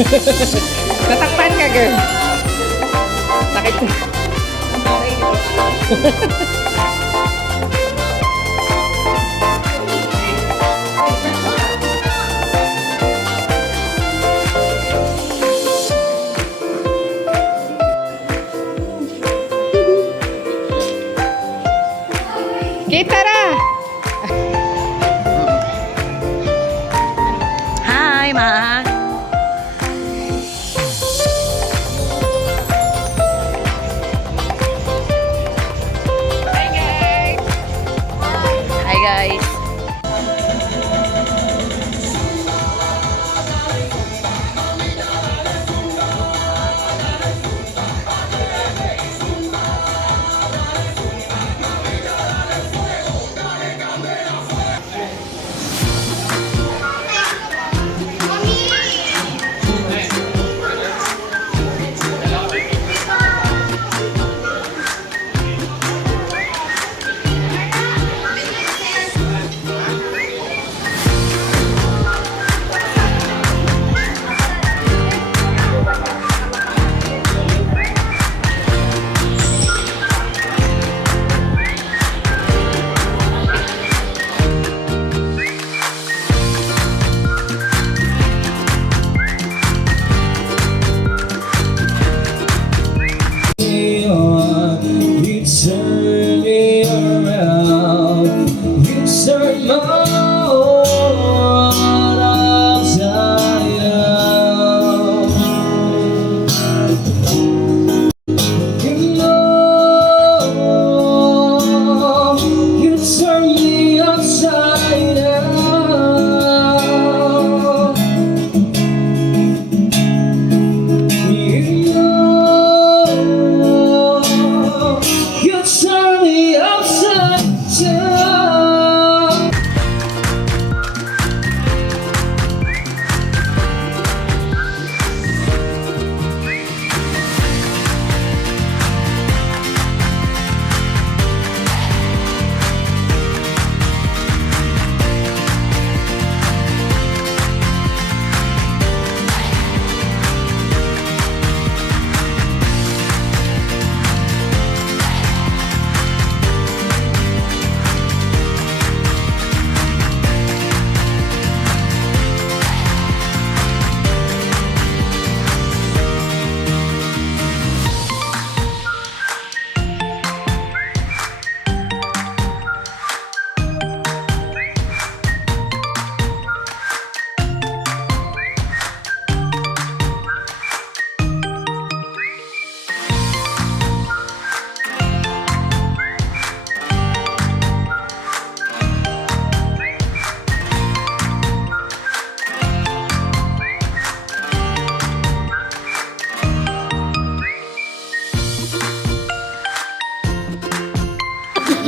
Natakpan ka, girl. Sakit. Kita na! Hi, Ma. Hi, guys. You turn me around, you turn my world upside down. You know, you turn me upside down. You know, you turn me upside down.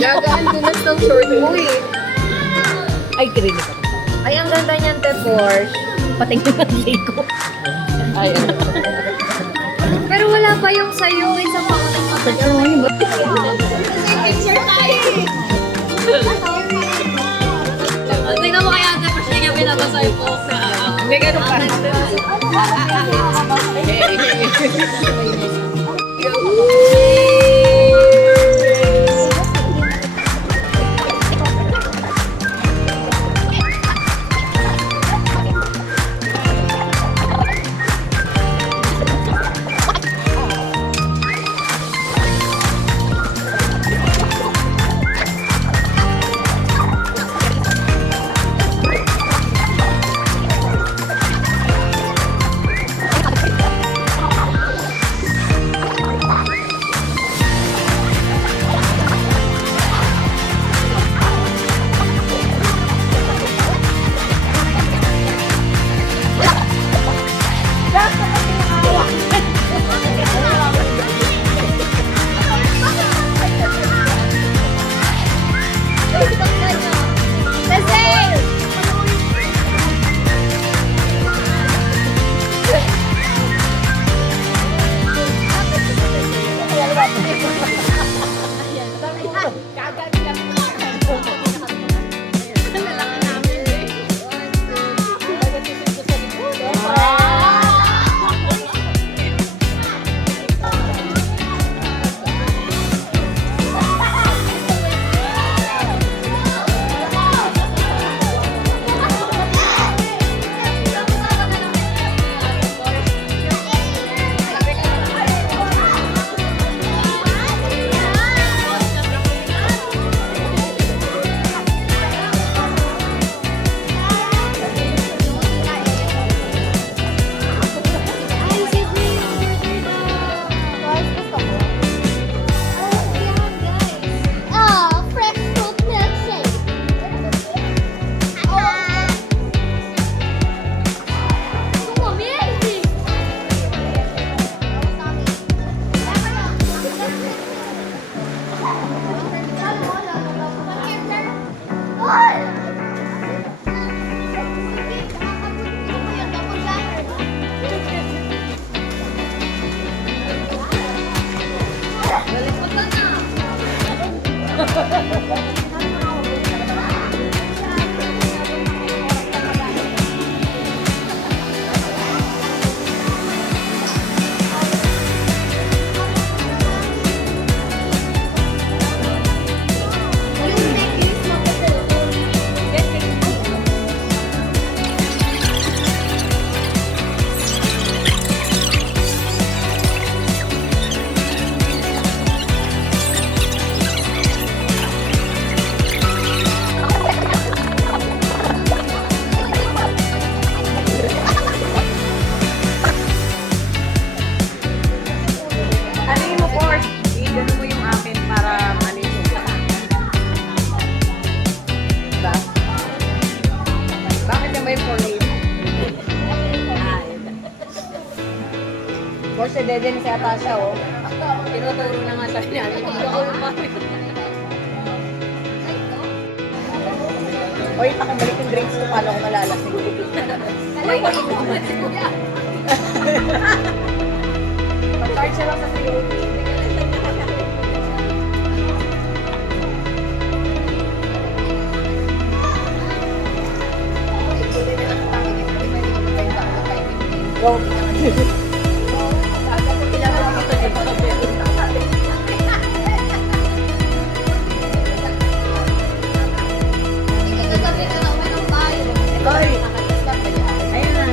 Gagaan dunas ng short mo eh. Ay, kirinig ako. Ay, ang ganda niyan, te Porsche. Patingin ang liko. Ay, ano. Pero wala pa yung sa'yo. Isa pa ako ng matagal. Picture tayo. Tingnan mo kaya ang tapos niya pinabasa yung post na. Hindi, ganun pa. Ano mo, Port? I-gano mo yung akin para manin mo. Diba? Bakit naman yung pornate? Force si Dede ni si Atasha, oh. Tinuturo na nga tayo niya. Hindi ako lumapit. Oy, pakibalik yung drinks ko, paano ko malalasing. Ay, naman si Kuya. Pag-charge siya lang sa POD. Go. Hoy! Ayun na.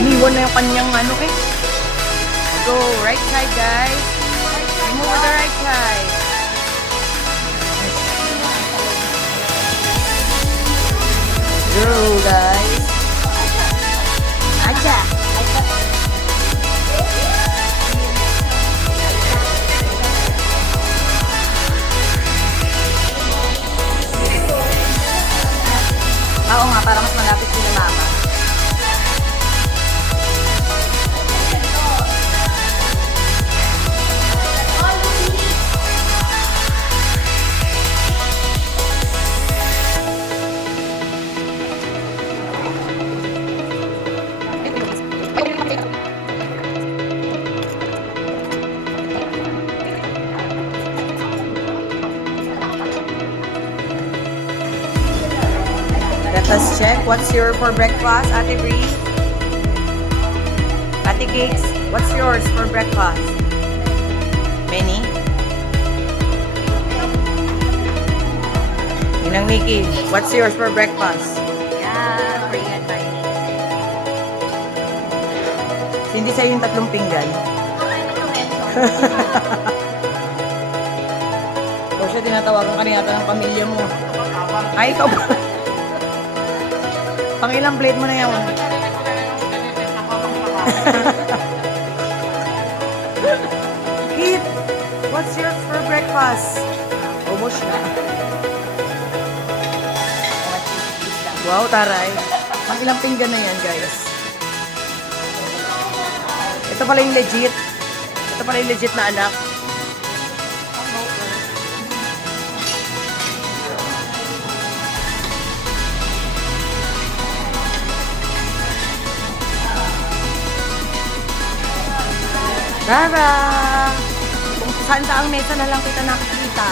Iniwan na yung kanyang ano eh. Go, right side guys. Move the right side. Go guys. Acha. Oo nga, para mas malapit sila mama. Let us check. What's your for breakfast, Ate Bree? Ate Cakes, what's yours for breakfast? Many? Inang Nikki, what's yours for breakfast? Yeah, Korean Chinese. Hindi sa'yo yung 3 pinggan. O siya, tinatawagan ka rin yata ng pamilya mo. Ay, ikaw ba? Pang ilang plate mo na yan? Kit, what's yours for breakfast? Ubos na. Wow, taray. Pang ilang pinggan na yan, guys. Ito pala yung legit. Ito pala yung legit na anak. Tara! Kung saan sa ang mesa na lang kita nakikita.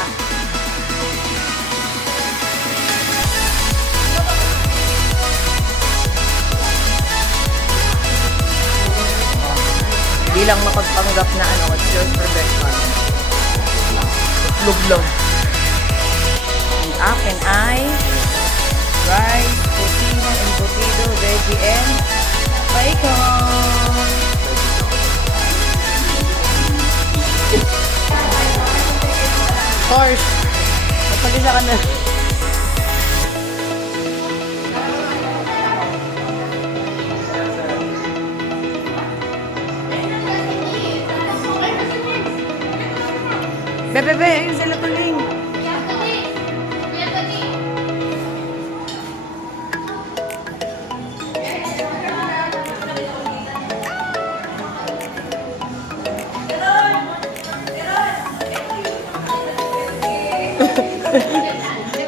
Hindi lang mapagpanggap na ano, what's yours for breakfast? Itlog lang. Ang akin ay rice, tocino, embutido, veggie, and bacon. Horse. Magpag-isa ka na. Bebe, yun sila tuling.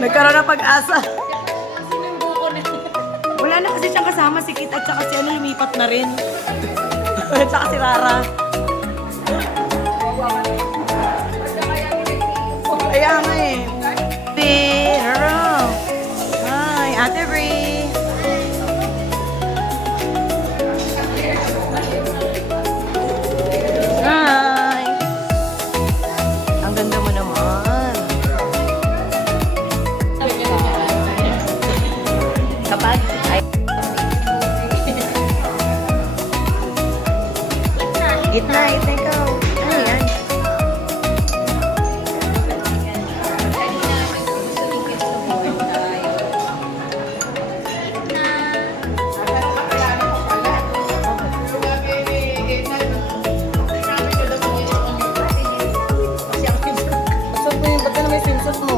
Nagkaroon ng pag-asa. Wala na kasi siyang kasama si Kit at saka si ano lumipat na rin. At saka si Rara. Kaya nga eh. Pero, hi, Ate Brie. Hi. Ang ganda mo naman. Kapag, ay. Eat na ikaw. Ano yan? Ba't ka na may swimsuit mo?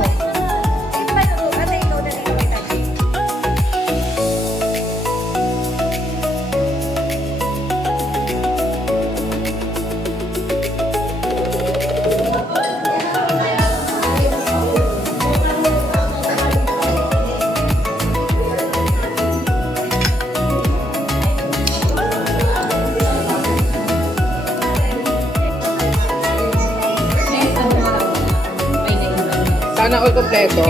Sana all kompleto.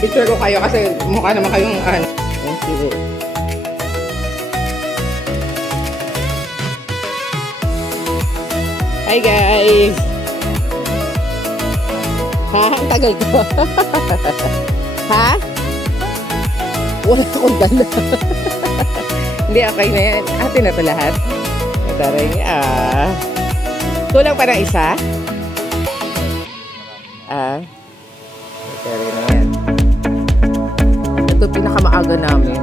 Picture ko kayo kasi mukha naman kayong ano. Sige. Hi guys! Ha? Ang tagal ko. Ha? Wala akong dala. Hindi, okay na yan. Atin na ito lahat. Ito rin. Kulang pa ng isa? Ito rin na yan. Ito pinakamaaga namin.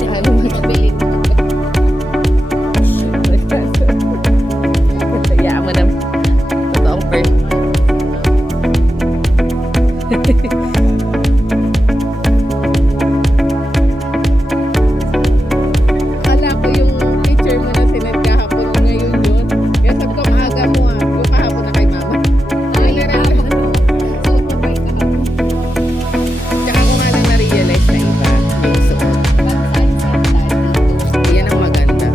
Ano magkabilit? Hayaan mo na. Totoong first. Akala ko yung picture mo na sinad kahapon ngayon yun. Kaya sabi ko maaga mo yung kahapon na kay mama. Tsaka ko nga lang na-realize na iba yung suot. Yan ang maganda.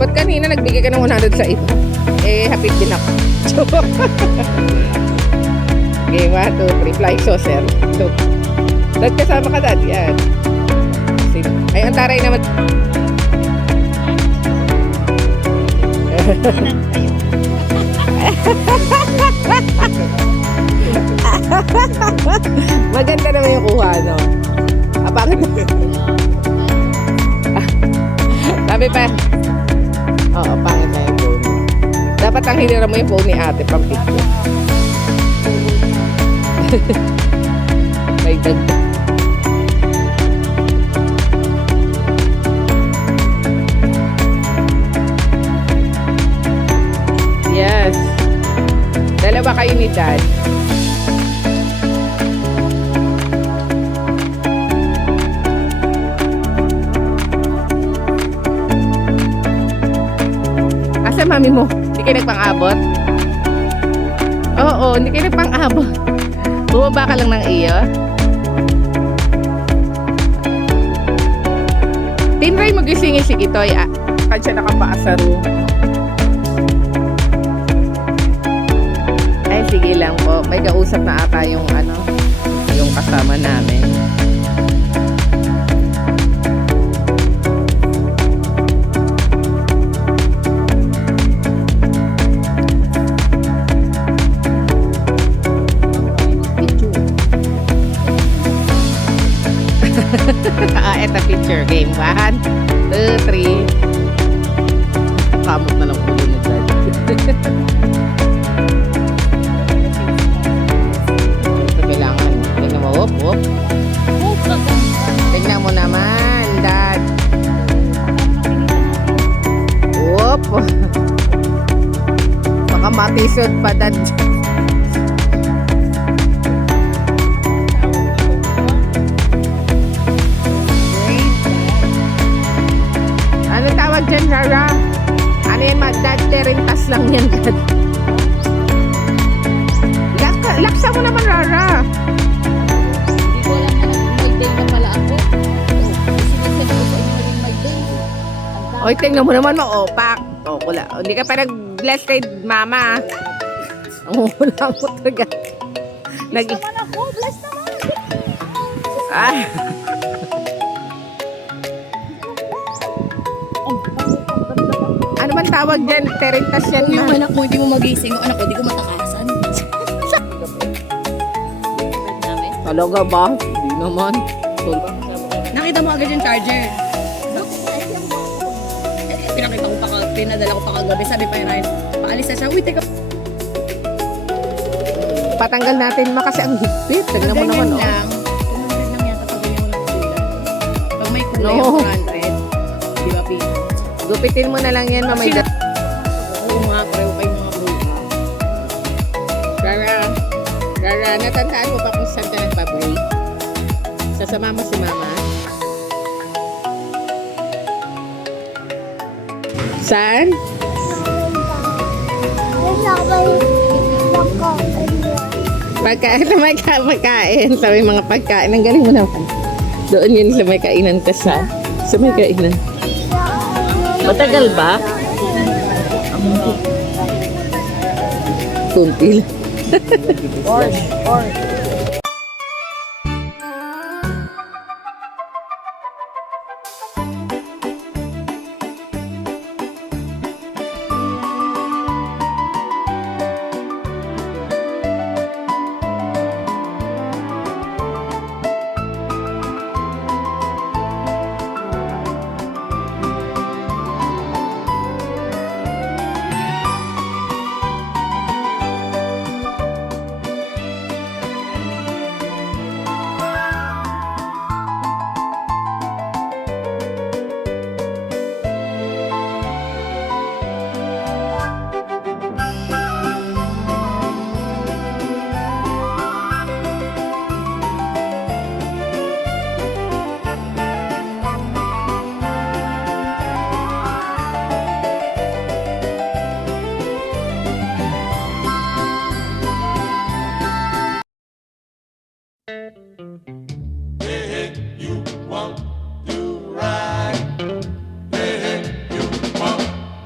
Ba't kanina nagbigay ka ng 100 sa iba? Hapit din ako. Okay, 1, 2, 3. Flying saucer. So, dad kasama ka dad. Yan. Ay, ang taray naman. Maganda naman yung kuha, no? Bakit? Sabi pa, oo, pangit na yung phone. Dapat ang hinira mo yung phone ni ate pang picture. May dagdag. Yes. Dalawa kayo ni dad. Asa mami mo? Hindi kayo nagpang-abot? Oo, hindi kayo nagpang-abot. Bumaba ka lang ng iyo. Tinry magisingin si Kitoy. Kansya nakapaasaro. Ay, sige lang po. May kausap na ata yung ano, yung kasama namin. Eto picture game. 1, 2, 3. Kamot na ng ulo ni Dad. Ito kailangan. Tingnan mo. Whoop, whoop. Tingnan mo naman, Dad. Whoop. Baka matisod pa, Dad. Ano tawag dyan, Rara? Ano yan, Dad? Terintas lang yan, Dad. Laksa mo naman, Rara. Hindi ko alam na may day na pala ako. Sinasabi ko sa inyo rin may day. Oy, tingnan mo naman, ma-opak. O, kula. Hindi ka pa nag-bless kay Mama. Ang hula mo talaga. Bless naman ako. Bless naman. Ah. Ano man tawag dyan? Terintas yan, Kung yung Ma. anak mo hindi mo magising, yung anak ko hindi ko matakasan. Talaga ba? Hindi naman. Nakita mo agad yung charger. Pinakita ko pa, pinadala ko pa kagabi. Sabi pa yun, paalis na siya. Uy, teka. Patanggal natin, Ma, kasi ang higpit. Tignan mo naman, oh. lang. 200 lang yata pag ganyan walang kulay. Pag may kulay No. yung 400. Di ba, Pi? Gupitin mo na lang yan, Ma. May Oo nga, pareho kayo mga bro. Rara, natandaan mo pa kung saan ka nagpa-break? Sasama mo si Mama? Saan? Pagkain sa may pagkain. Sa may mga pagkain. Ang galing mo naman. Doon yun sa may kainan ka sa may kainan. Matagal ba? Kunti lang.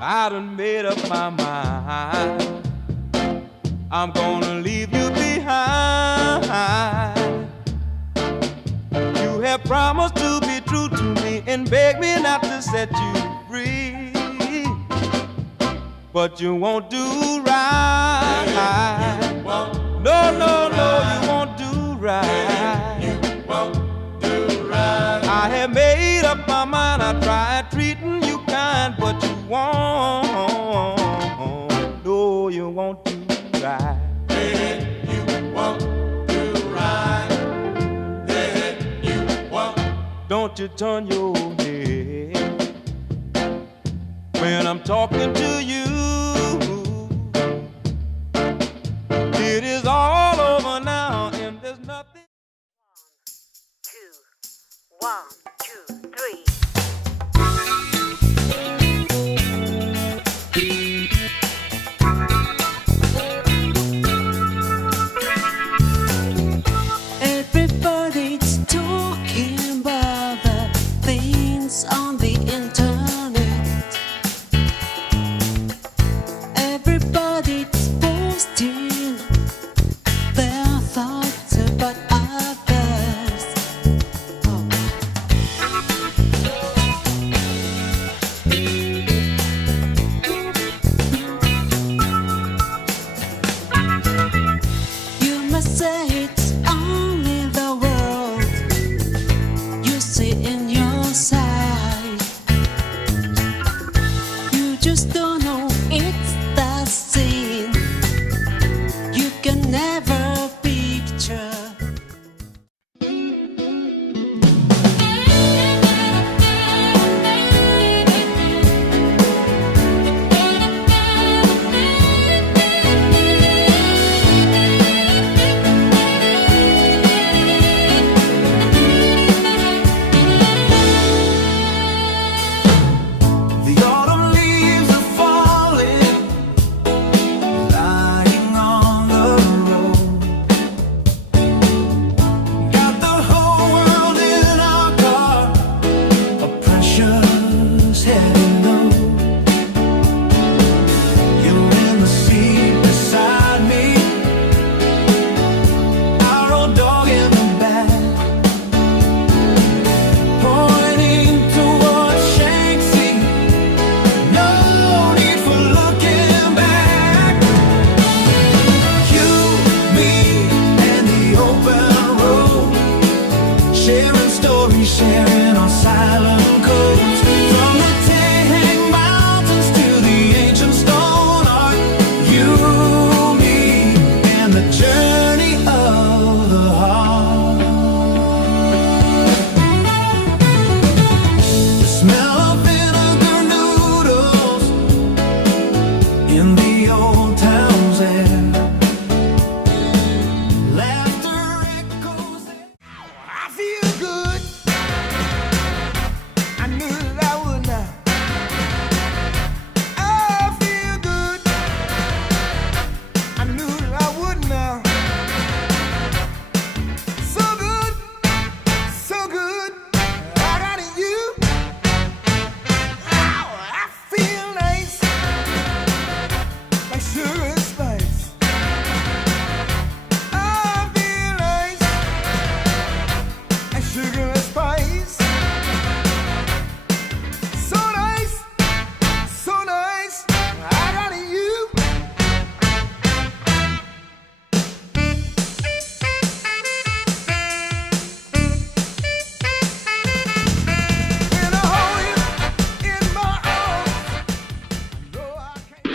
I done made up my mind. I'm gonna leave you behind. You have promised to be true to me and beg me not to set you free. But you won't do right. No, no, no, you won't do right. I have made up my mind. I tried treating you kind, but you won't. No, you won't do right. You won't do right. You won't. Don't you turn your head when I'm talking to you. It is all over now, and there's nothing. 1, 2, 3. Everybody's talking about the things on the internet.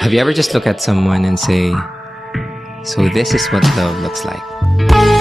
Have you ever just look at someone and say, so this is what love looks like?